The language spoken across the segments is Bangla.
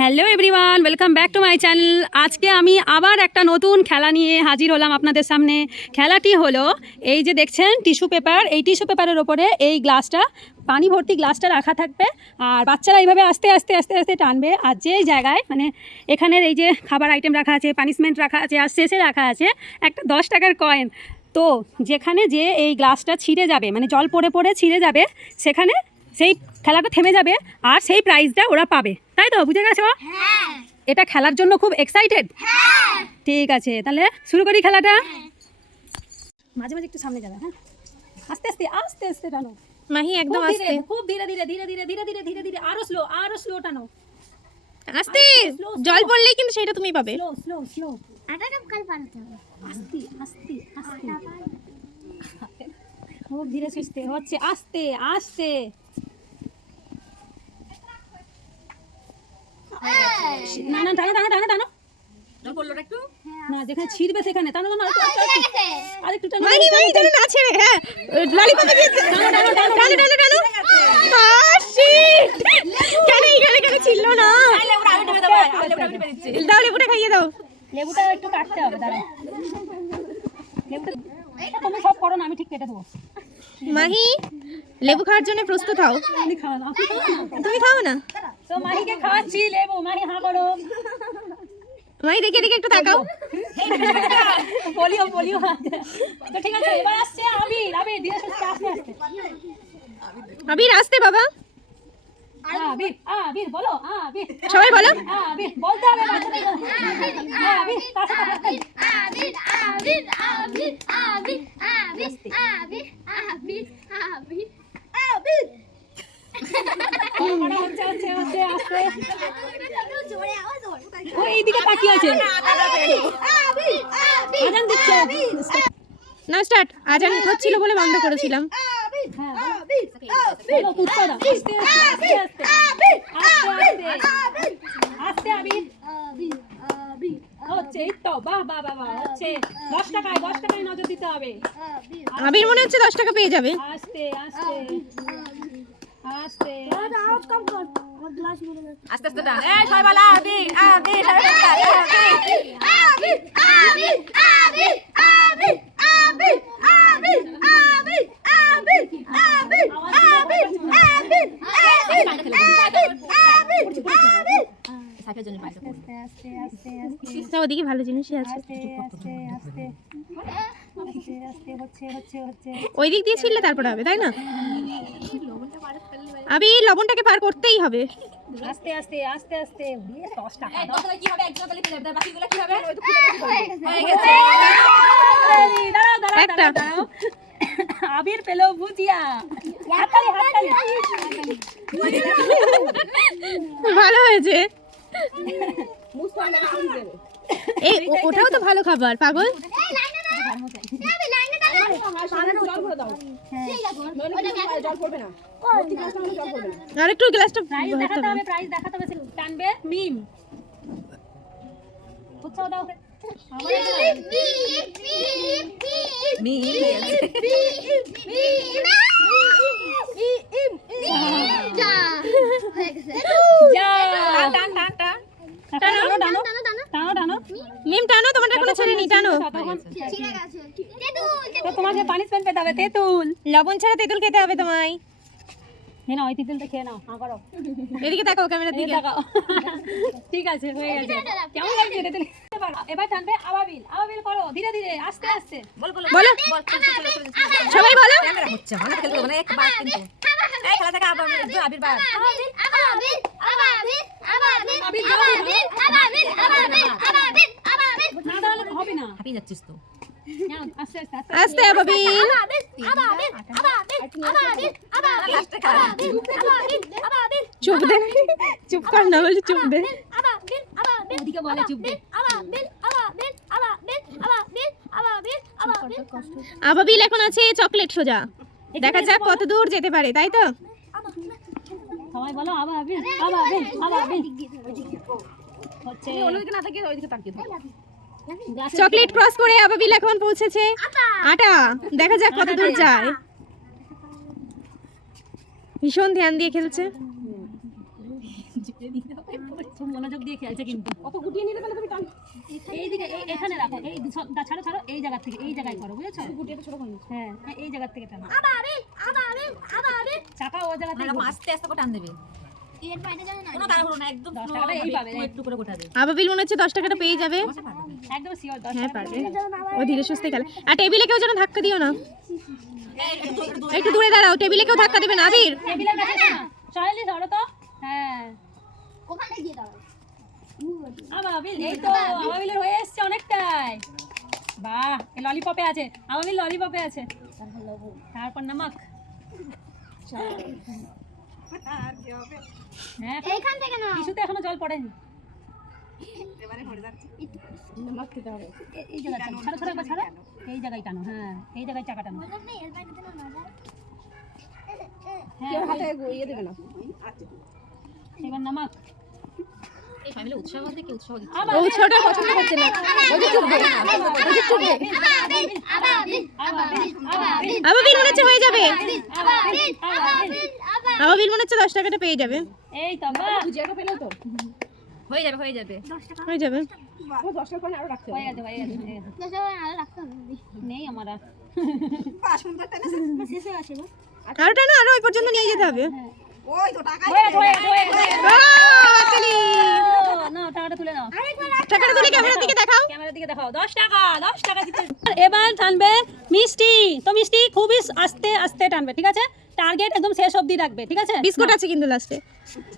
Hello everyone welcome back to my channel আজকে আমি আবার একটা নতুন খেলা নিয়ে হাজির হলাম আপনাদের সামনে। খেলাটি হলো, এই যে দেখছেন, টিস্যু পেপার। এই টিস্যু পেপারের ওপরে এই গ্লাসটা, পানি ভর্তি গ্লাসটা রাখা থাকবে। আর বাচ্চারা এইভাবে আস্তে আস্তে আস্তে আস্তে টানবে। আর যে জায়গায় মানে এখানের এই যে খাবার আইটেম রাখা আছে পানিশমেন্ট রাখা আছে, আর শেষে রাখা আছে, একটা দশ টাকার কয়েন তো যেখানে যে এই গ্লাসটা ছিঁড়ে যাবে মানে জল পড়ে পড়ে ছিঁড়ে যাবে, সেখানে সেই খেলাটা থেমে যাবে আর সেই প্রাইজটা ওরা পাবে। তাই তো? বুঝে গেছো? এটা খেলার জন্য খুব এক্সাইটেড ঠিক আছে তাহলে শুরু করি খেলাটা? মাঝে মাঝে একটু সামনে যাবে হ্যাঁ? আস্তে আস্তে আস্তে আস্তে টানো। মাহি একদম আস্তে। খুব ধীরে ধীরে ধীরে ধীরে ধীরে ধীরে ধীরে ধীরে আরও স্লো আরও স্লো টানো। আস্তে। জল. পড়লেই কিন্তু সেটা তুমি পাবে। স্লো স্লো স্লো আটাটা কাল বানাতে হবে। আস্তে আস্তে আস্তে। খুব ধীরে সুস্থে হচ্ছে। আস্তে আস্তে। না না টানো টানো টানো টানো। না যেখানে ছিড়বে সেখানে। টানো আরেকটু, না ছেড়ে হ্যাঁ। ললিপপে দিয়ে টানো টানো টানো টানো টানো টানো। কেন এখানে কেন ছিল না? দাও লেবুটা খাইয়ে দাও। লেবুটা একটু কাটতে হবে দাঁড়াও। লেবুটা এটা তুমি সব করো না আমি ঠিক কেটে দেবো। মাহি লেবু খাওয়ার জন্য প্রস্তুত হও। না। তুমি খাও না? তো মাহিকে খাওয়াচ্ছি লেবু। মাহি হাঁ করো। মাহি দেখে দেখে একটু তাকাও। বলিও বলিও তো ঠিক আছে এবার আসছে আবির। আবির সুস্থে আস্তে আস্তে। আবির আসতে বাবা। আবির আবির বলো আবির। সবাই বলো। আবির বলতে হবে বাচ্চাদের। আবির তার সাথে হাত তালি। আবির আবির আবির আবির আবির আবির আবির আবির। আবির। না স্টার্ট। আজান হচ্ছিল বলে বন্ধ করেছিলাম। হ্যাঁ, আবির মনে হচ্ছে দশ টাকা পেয়ে যাবে। আস্তে আস্তে। আস্তে আওয়াজ কম কর আমার গ্লাস মরে যাচ্ছে আস্তে আস্তে টান এই সবাই বলো আবির আবির সবাই বলো আবির আবির আবির আবির আবির আবির আবির আবির আবির আবির আবির আবির জন্য পাইছো আস্তে আস্তে আস্তে আস্তে ওদিকে ভালো জিনিসই আছে আস্তে আস্তে আস্তে। আস্তে আস্তে হচ্ছে হচ্ছে হচ্ছে। ওই দিক দিয়ে ছিললে তারপরে হবে তাই না? আবির লবণটাকে পার করতেই হবে। আস্তে আস্তে আস্তে আস্তে। দিয়ে দশ টাকা কি হবে? একজন তাহলে পেলে বাকিগুলো কি হবে? হয়ে গেছে। দাঁড়াও দাঁড়াও একটা। দাঁড়াও, দাঁড়াও। আবির পেল ভুজিয়া। ভালো হয়েছে। এই ওটাও তো ভালো খাবার পাগল? মিম। হবে তেঁতুল। লবণ ছাড়া তেঁতুল খেতে হবে তোমায়। খেয়ে নাও ওই তেঁতুলটা খেয়ে নাও হাঁ করো। এদিকে তাকাও ক্যামেরার দিকে। দেখাও। ঠিক আছে হয়ে গেছে। কেমন লাগছে তেঁতুল? এবার টানবে আবাবিল। আবাবিল করো ধীরে ধীরে আস্তে আস্তে। বল বল বলো। বল চল চল চল চল সবাই বলো। ক্যামেরা হচ্ছে আমরা খেলতে হবে না একবার কিন্তু। এই খেলা থেকে আবার আবির বার না দাঁড়ালে হবে না। হাঁপিয়ে যাচ্ছিস তো। আস্তে খেলা চুপ দে চুপ কর না বলে চুপ দে ওদিকে বলে চুপ দে আবাবিল এখন আছে চকলেট সোজা দেখা যাক কত দূর যেতে পারে তাই তো সবাই বলো আবাবিল আবাবিল আবাবিল হচ্ছে ওদিকে না তাকিয়ে ওইদিকে তাকিয়ে থাক গাছের চকলেট ক্রস করে আবাবিল এখন পৌঁছেছে। আটা। দেখা যাক কত দূর যায়। ভীষণ ধ্যান দিয়ে খেলছে। মনোযোগ দিয়ে খেলছে কিন্তু। কত গুটিয়ে নিলে তুমি টান। এইদিকে এখানে রাখো। এই ছাড়ো ছাড়ো। এই জায়গা থেকে এই জায়গায় করো বুঝেছ? গুটিয়ে ছোট করে হ্যাঁ এই জায়গা থেকে টানো। আবার আবার আবার চাকা ও জায়গা থেকে আস্তে আস্তে করে টান দেবে। এর বাইরে যাবে না। কোনো তাড়াহুড়ো না একদম দশ slow টাকাটা এই ভাবে পাবে, একটু একটু করে গোটাবে আবাবিল মনে হচ্ছে দশ টাকাটা পেয়ে যাবে। একদম দশ হ্যাঁ পারবে। ও ধীরে সুস্থে খেলে আর টেবিলে কেউ যেন ধাক্কা দিও না। একটু দূরে দাঁড়াও টেবিলে কেউ ধাক্কা দেবে না আবির। টেবিলের কাছে না। ধরো তো। হ্যাঁ। ওখানে গিয়ে দাও আবাবিল এই তো আবাবিলের হয়ে এসছে অনেকটাই। বাহ এই ললিপপে আছে। আবাবিল ললিপপে আছে। তারপর নামাক। হ্যাঁ। এইখান থেকে না এখনও জল পড়েনি। নামাক খেতে হবে এই জায়গায় ছাড়ো ছাড়ো একবার ছাড়ো। এই জায়গায় টানো হ্যাঁ এই জায়গায় চাকা টানো। হ্যাঁ হাতে ইয়ে দেবে না। এবার নামাক উৎসাহ পছন্দ করছে না। আবাবিল মনে হচ্ছে হয়ে যাবে। আবাবিল মনে হচ্ছে দশ টাকাটা পেয়ে যাবে। এই তো। হয়ে যাবে হয়ে যাবে। হয়ে যাবে। হয়ে হয়ে হয়ে হয়ে হয়ে না আরও ওই পর্যন্ত নিয়ে যেতে হবে। হয়ে হয়ে। হয়ে হয়ে এবার টানবে মিষ্টি। তো মিষ্টি খুবই আস্তে আস্তে টানবে ঠিক আছে? টার্গেট একদম শেষ অবধি রাখবে ঠিক আছে? বিস্কুট আছে কিন্তু লাস্টে।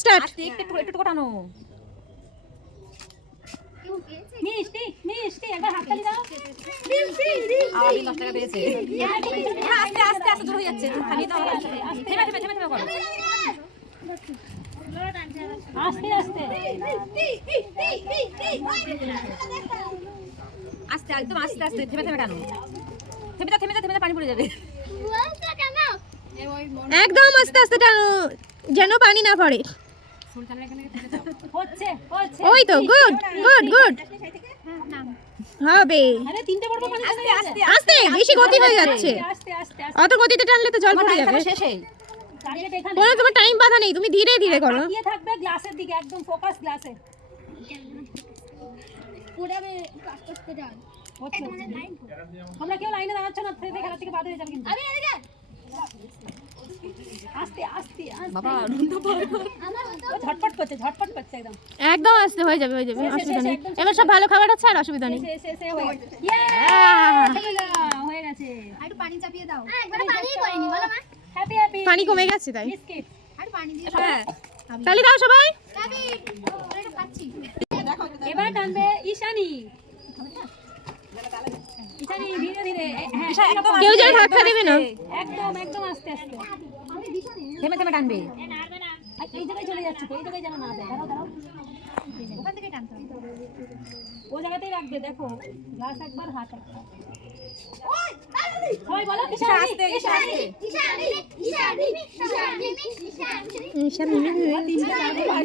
স্টার্ট। একটু একটু একটু টানো। মিষ্টি মিষ্টি একবার হাততালি দাও। আবার দশ টাকা পেয়েছে। আস্তে আস্তে আস্তে দূর হয়ে যাচ্ছে। খালি দাও থেমে থেমে থেমে থেমে করো আস্তে আস্তে। আস্তে একদম আস্তে আস্তে থেমে থেমে টানো থেমে যা থেমে যা থেমে যা পানি পড়ে যাবে। একদম আস্তে আস্তে টানো যেন পানি না পড়ে। ওই তো গুড গুড গুড হবে। আরে তিনটে বড় পানি আস্তে আস্তে আস্তে বেশি গতি হয়ে যাচ্ছে। আস্তে আস্তে আস্তে। অত গতিতে টানলে তো জল পড়ে যাবে। কোনো তোমার টাইম বাধা নেই তুমি ধীরে ধীরে করো। থাকবে গ্লাসের দিকে একদম ফোকাস গ্লাসে। তোমরা কেউ লাইনে দাঁড়াচ্ছ না খেলা থেকে বাদ হয়ে যাবে কিন্তু। আমি এদিকে আস্তে আস্তে আস্তে বাবা ঝটপট করছে ঝটপট করছে একদম। একদম আস্তে হয়ে যাবে হয়ে যাবে অসুবিধা নেই। এবার সব ভালো খাবার আছে আর অসুবিধা নেই। হয়ে গেছে। ইয়ে হয়ে পানি চাপিয়ে দাও। একবার পানি করিনি বলো মা। হ্যাপি হ্যাপি পানি কমে গেছে তাই। বিস্কিট আর পানি দিয়ে হ্যাঁ তাহলে দাও সবাই। এবার টানবে ঈশানি। কেউ যেন ধাক্কা দেবে না একদম একদম আস্তে আস্তে থেমে থেমে টানবে এই জায়গায় চলে যাচ্ছে এই জায়গায় যেন না যায় দাঁড়াও দাঁড়াও ওখান থেকে টানতে ও জায়গাতেই রাখবে দেখো গ্লাস একবার হাত একবার সবাই বলো ঈশানি আস্তে ঈশানি ইশানি ইশানি ইশানি ইশানি ঈশান মিমি মিমি। ইশানি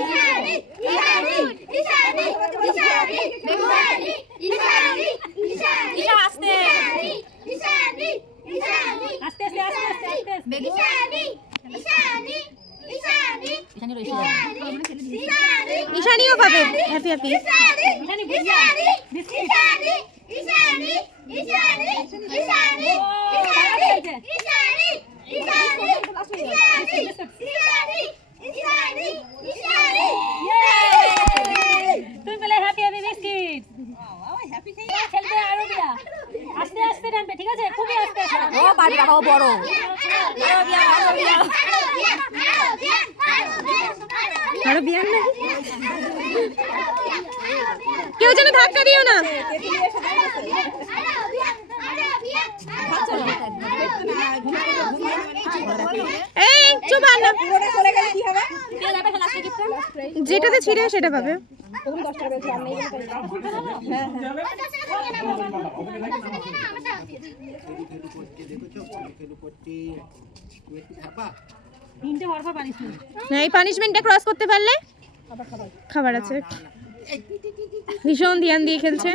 ইশানি ইশানি ইশানি ইশানি ইশানি ঈশা আস্তে আস্তে আস্তে আস্তে আস্তে আস্তে ঈশানি ইশানি ঈশানিও পাবে হ্যাপি হ্যাপি ইশানি ঈশানি বুঝলা বিস্কিট ইশানি ইশানি ইশানি ইশানি ও ইশানি চলছে ইশানি ইশানি ইশানি ইশানি ইশানি ইশানি তুমি পেলে হ্যাপি হ্যাপি বিস্কিট খেলবে আরও বিয়া আস্তে আস্তে টানবে ঠিক আছে খুবই আস্তে আস্তে ও বাড়ি বাবা ও বড় কেউ যেন ধাক্কা দিও না। এই চুপ যেটাতে ছিঁড়ে সেটা পাবে। বরফা পানিশমেন্ট না এই পানিশমেন্টটা ক্রস করতে পারলে খাবার আছে। ভীষণ ধ্যান দিয়ে খেলছে।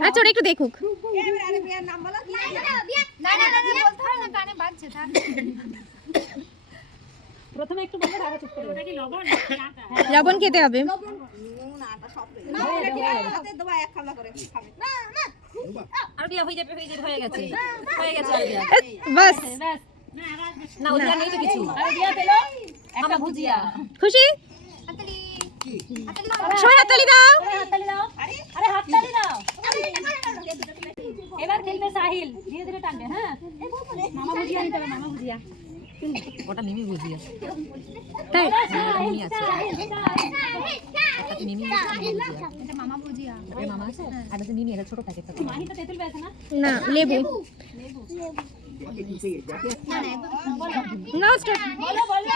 আচ্ছা, একটু ওরা দেখুক। না না না না বলতে হবে না কানে বাজছে প্রথমে একটু বলবে তারপর চুপ করে ওটা কি লবণ লবণ খেতে হবে আর বিয়া হয়ে যাবে হয়ে যাবে হয়ে গেছে হয়ে গেছে আর বিয়া বাস ব্যাস না ওদের নেই তো কিছু আর দিয়া পেল আমরা ভুজিয়া খুশি হাতলি হাতলি সবাই হাততালি দাও হাততালি দাও আরে হাততালি দাও এবার খেলবে সাহিল ধীরে ধীরে টানবে হ্যাঁ মামা ভুজিয়া নিতে হবে মামা ভুজিয়া ওটা মিমি ভুজিয়া তাই? মিমি আছে। মিমি আছে। এটা মামা বুঝিয়া ওই মামা আছে? আর আছে মিমি এটা ছোট প্যাকেটটা মাহি তো তেঁতুল পেয়েছে না? না লেবু। না না নাও স্টার্ট বলো বলো।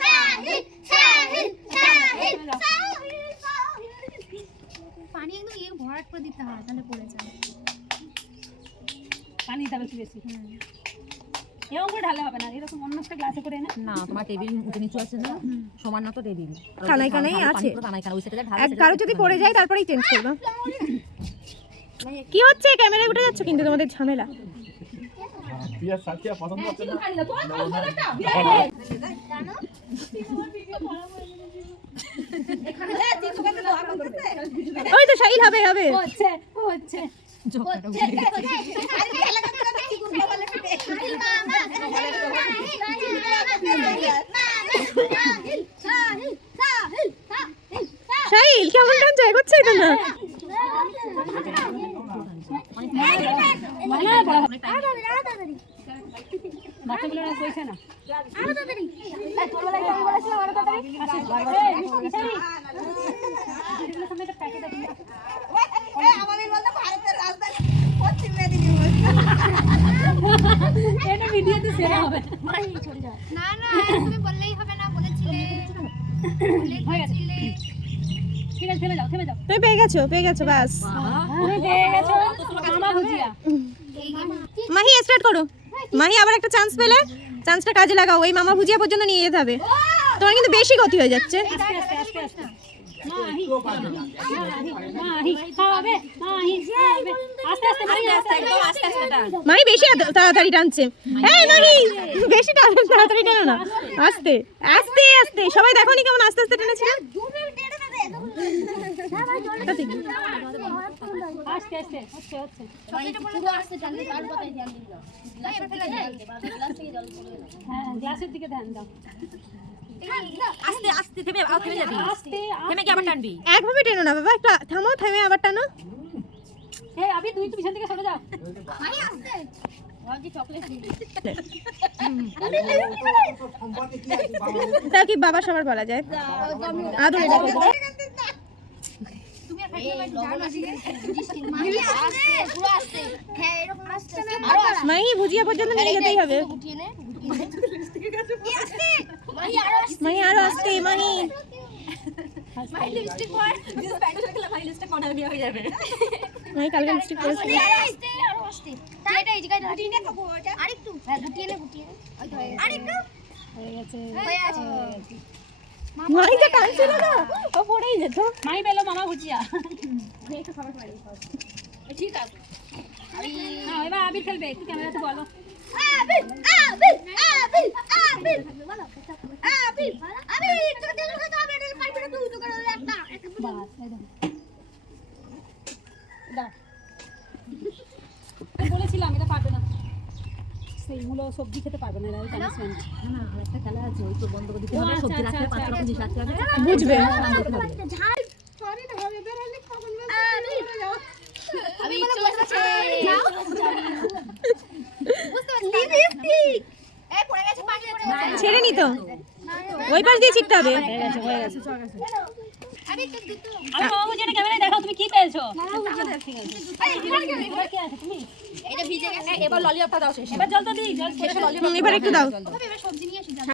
সাহিল সাহিল সাহিল পানি একদম ইয়ে ভরাট করে দিতে হয় তাহলে পড়ে যায়। পানি দিতে হবে বেশি। এরকম করে ঢালে হবে না এরকম অন্য একটা গ্লাসে করে এনে। না তোমার টেবিল উঁচু নিচু আছে না? সমান না তো টেবিল কানায় কানায় আছে। কানাই কানাই ওই সাইডে ঢাল এক কারও যদি পড়ে যায় তারপরেই চেঞ্জ করব। কি হচ্ছে? ক্যামেরা উঠে যাচ্ছে কিন্তু তোমাদের ঝামেলা। সাথিয়া পছন্দ হচ্ছে না? ওই তো শাহিল হবে হবে। হচ্ছে হচ্ছে। টানছে এগোচ্ছে তো না এটা ভিডিওতে শেয়ার হবে। থেমে যাও থেমে যাও। তুমি পেয়ে গেছো পেয়ে গেছো বাস তুমি পেয়ে গেছো মামা ভুজিয়া মাহি স্টার্ট করো। মাহি আবার একটা চান্স পেলে? চান্সটা কাজে লাগাও ওই মামা ভুজিয়া পর্যন্ত নিয়ে যেতে হবে। তোমার কিন্তু বেশি গতি হয়ে যাচ্ছে। আস্তে আস্তে আস্তে আস্তে। মাহি বেশি তাড়াতাড়ি টানছে। এই মাহি বেশি তাড়াতাড়ি টানো না। আস্তে আস্তে আস্তে। সবাই দেখো নি কেমন আস্তে আস্তে টেনেছিল। আস্তে আস্তে হচ্ছে হচ্ছে হ্যাঁ গ্লাসের দিকে ধ্যান দাও আস্তে আস্তে থেমে আবার থেমে যাবি থেমে কি আবার টানবি। একভাবে টেনো না বাবা একটু থামো থেমে আবার টানো এই আবি তুই একটু পিছন থেকে সরে যাও। তাও কি বাবা সবার বলা যায়। আদরে। ভুজিয়া পর্যন্ত নিয়ে যেতেই হবে। মাহি আরও আসতে কালকে লিপস্টিক পরেছে হয়ে গেছে। মাহি যে টানছিল না। ও পড়েই যেত। মাই পেল মামা ভুজিয়া ঠিক আছে। হ্যাঁ এবার আবির খেলবে। একটু ক্যামেরাতে বলো। বাস এই দেখো। দাও। বলেছিলাম এটা পারবে না সেইগুলো সবজি খেতে পারবে না এরা না একটা খেলা আছে ওই তো বন্ধ করে দিতে হবে আচ্ছা, সবজি আচ্ছা, রাখতে পাঁচ আচ্ছা। রকম জিনিস রাখতে হবে বুঝবে আমি ইচ্ছে করছে বুঝতে এই পড়ে গেছে পানি ছেড়ে নি তো ওই পাশ দিয়ে ছিটতে হবে আরে দুটো ক্যামেরায় দেখাও তুমি কি পেয়েছ? আছে। তুমি। এটা ভিজে গেছে। এবার ললিপপটা দাও শেষ। এবার জল তো দিই জল শেষ হলো। এবার একটু দাও। এবার সবজি নিয়ে এসে